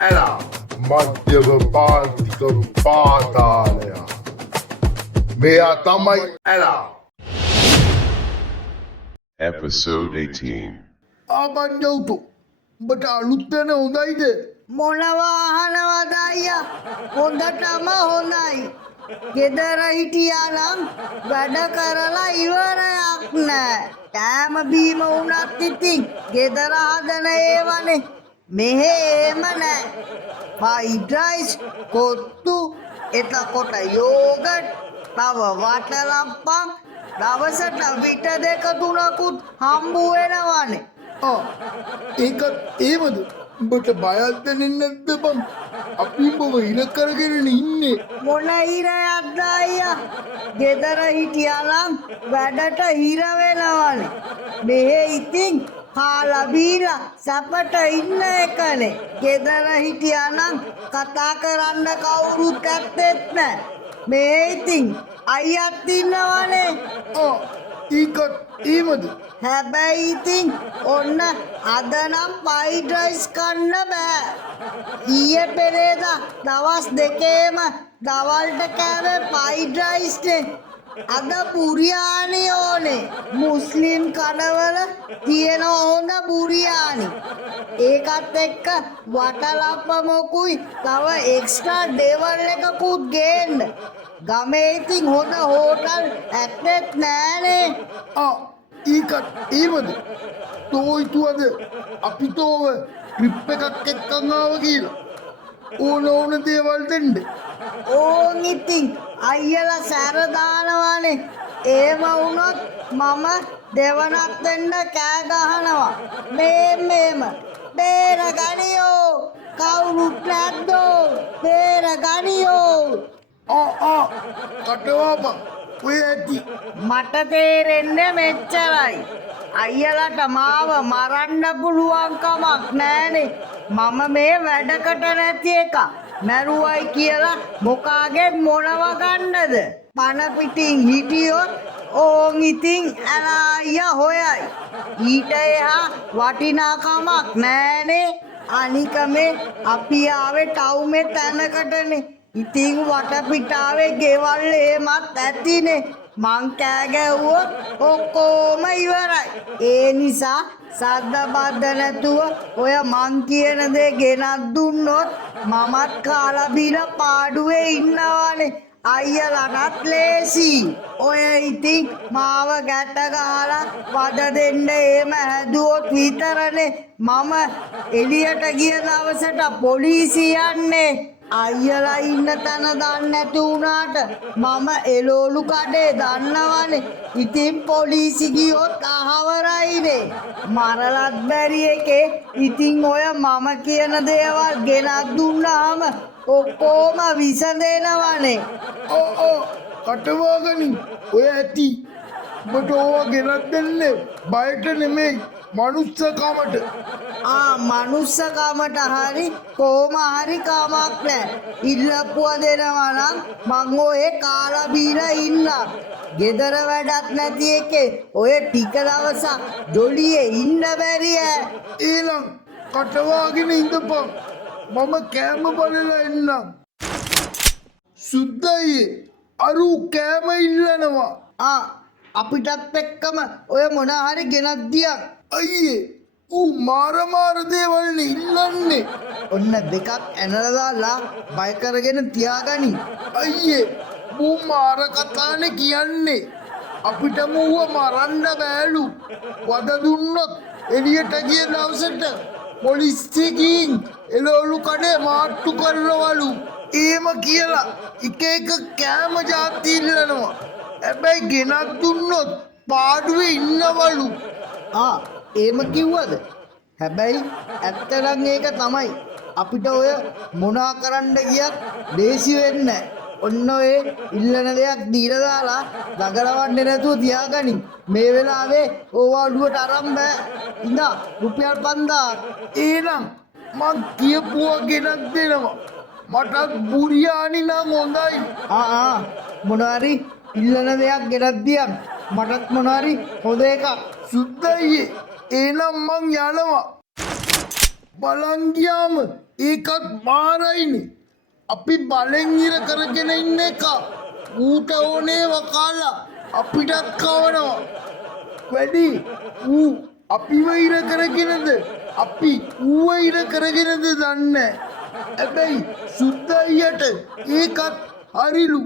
ඇලා මධ්‍යව පාන්තික පාතාලය මෙයා තමයි ඇලා Episode 18. ආබන්්‍යවුතු උඹට අලුත්තන හොඳයිද මොනවා අහනවද අයියා හොඳටම හොඳයි ගෙදර හිටියානම් වැඩ කරලා ඉවරයක් නෑ කෑම බීම වුණත් ඉතින් ගෙදර හදන ඒවනේ මෙහෙ එහෙම නෑ ෆ්‍රයිඩ් රයිස් කොත්තු එතකොට යෝගට් තව වටලප්පක් දවසට විට දෙක තුනකුත් හම්බු වෙනවනේ ඒකත් ඒමද උඹට බයත්දනෙන් නැද්ද බං අපි උඹව ඉර කරගෙන ඉන්නේ මොන හිරයක්ද අයියා ගෙදර හිටියානම් වැඩට හිර වෙනවනේ මෙහෙ ඉතින් කාලා බීලා සැපට ඉන්න එකනේ ගෙදර හිටියානම් කතා කරන්න කවුරුත් ඇත්තෙත් නෑ මේ ඉතින් අයියත් ඉන්නවනේ ඒකත් ඒමද හැබැයි ඉතින් ඔන්න අද නම් ෆ්‍රයිඩ් රයිස් කන්න බෑ ඊයේ පෙරේදා දවස් දෙකේම දවල්ට කෑවේ ෆ්‍රයිඩ් රයිස්නේ අද බුරියානි ඕනේ මුස්ලිම් කඩවල තියෙන හොඳ බුරියානි ඒකත් එක්ක වටලප්ප මොකුයි තව එක්ස්ට්‍රා ඩේවල් එකකුත් ගේන්න ගමේ ඉතින් හොඳ හෝටල් ඇත්තෙත් නෑනේ ඒකත් ඒමද තෝයිතුවද අපි තෝව ට්‍රිප් එකක් එක්කංආව කියලා ඕන දේවල් දෙන්ඩ ඕන් ඉතින් අයියලා සැරදානවානේ ඒම වුණොත් මම දෙවනත් වෙන්න කෑ ගහනවා මේම බේර ගනියෝ කවුරුත් නැද්දෝ බේර ගනියෝ කටවාපා ඔය ඇති මට තේරෙන්නේ මෙච්චරයි අයියලට මාව මරන්න පුළුවන් කමක් නෑනේ මම මේ වැඩකට නැති එක මැරුවයි කියලා මොකාගෙත් මොනව ගන්නද පණ පිටින් හිටියොත් ඕන් ඉතින් ඇලා අයියා හොයයි ඊට එහා වටිනාකමක් නෑනේ අනික මේ අපි ආවේ ටවුමේ තැනකටනේ ඉතින් වටපිටාවේ ගෙවල් එහෙමත් ඇතිනේ මං කෑ ගැව්වොත් ඔක්කොම ඉවරයි ඒ නිසා සද්ද බද්ද නැතුව ඔය මං කියන දේ ගෙනත් දුන්නොත් මමත් කාලා බීලා පාඩුවේ ඉන්නවනේ අයියලටත් ලේසි ඔය ඉතින් මාව ගැට ගහලා වද දෙන්න එහෙම හැදුවොත් විතරනේ මම එළියට ගිය දවසට පොලිසිය යන්නේ අයියලා ඉන්න තැන දන්නේ නැති වුණාට මම එළවලු කඩේ දන්නවනේ ඉතින් පොලිසි ගියොත් අහවරයිනේ මරලත් බැරි එකේ ඉතින් ඔය මම කියන දේවල් ගෙනත් දුන්නාම ඔක්කොම විසඳෙනවනේ කටවාගනින් ඔය ඇති උඹට ඕවා ගෙනත් දෙන්නේ බයට නෙමෙයි මනුස්සකමට මනුස්සකමට හරි කොහොම හරි කමක් නෑ ඉල්ලපුව දෙනවා නම් මං ඔය කාලා බීලා ඉන්නම් ගෙදර වැඩක් නැති එකේ ඔය ටික දවසක් ජොලියේ ඉන්න බැරි ඊළඟ කටවාගෙන ඉඳපන් මම කෑම බලලා එන්නම් සුද්දයි අරු කෑම ඉල්ලනවා අපිටත් එක්කම ඔය මොන හරි ගෙනත් දියක් අයියේ ඌ මාර දේවල්නේ ඉල්ලන්නේ ඔන්න දෙකක් ඇනලා දාලා බය කරගෙන තියාගනි අයියේ මූ මාර කතානේ කියන්නේ අපිට මූව මරන්න බෑලු වද දුන්නොත් එළියට ගිය දවසට පොලිසිය ගිහින් එළවලු කඩේ මාට්ටු කරනවලු එහෙම කියලා එක කෑම ජාති ඉල්ලනවා හැබැයි ගෙනත් දුන්නොත් පාඩුවේ ඉන්නවලු එහෙම කිව්වද හැබැයි ඇත්තනම් ඒක තමයි අපිට ඔය මොනා කරන්න ගියත් දේසි වෙන්නේ ඔන්න ඔය ඉල්ලන දෙයක් දීලා දාලා දඟලවන්නේ නැතුව තියාගනි මේ වෙලාවේ ඕවා ඔළුවට අරන් බෑ ඉඳා රුපියල් 5000 එහෙනම් මං කියපුවා ගෙනත් දෙනවා මටත් බුරියානි නම් හොඳයි මොනවාරි ඉල්ලන දෙයක් ගෙනත් දියන් මටත් මොනවාරි හොඳ එකක් සුද්දයි එහෙනම් මං යනවා බලන් ගියාම ඒකත් මාරයිනේ. අපි බලෙන් ඉර කරගෙන ඉන්න එක. ඌට ඕනේ වකාලා අපිටත් කවනවා. වැඩි ඌ අපිව ඉර කරගෙනද අපි ඌව ඉර කරගෙනද දන්නේ. හැබැයි සුද්ද අයියට ඒකත් හරිලු.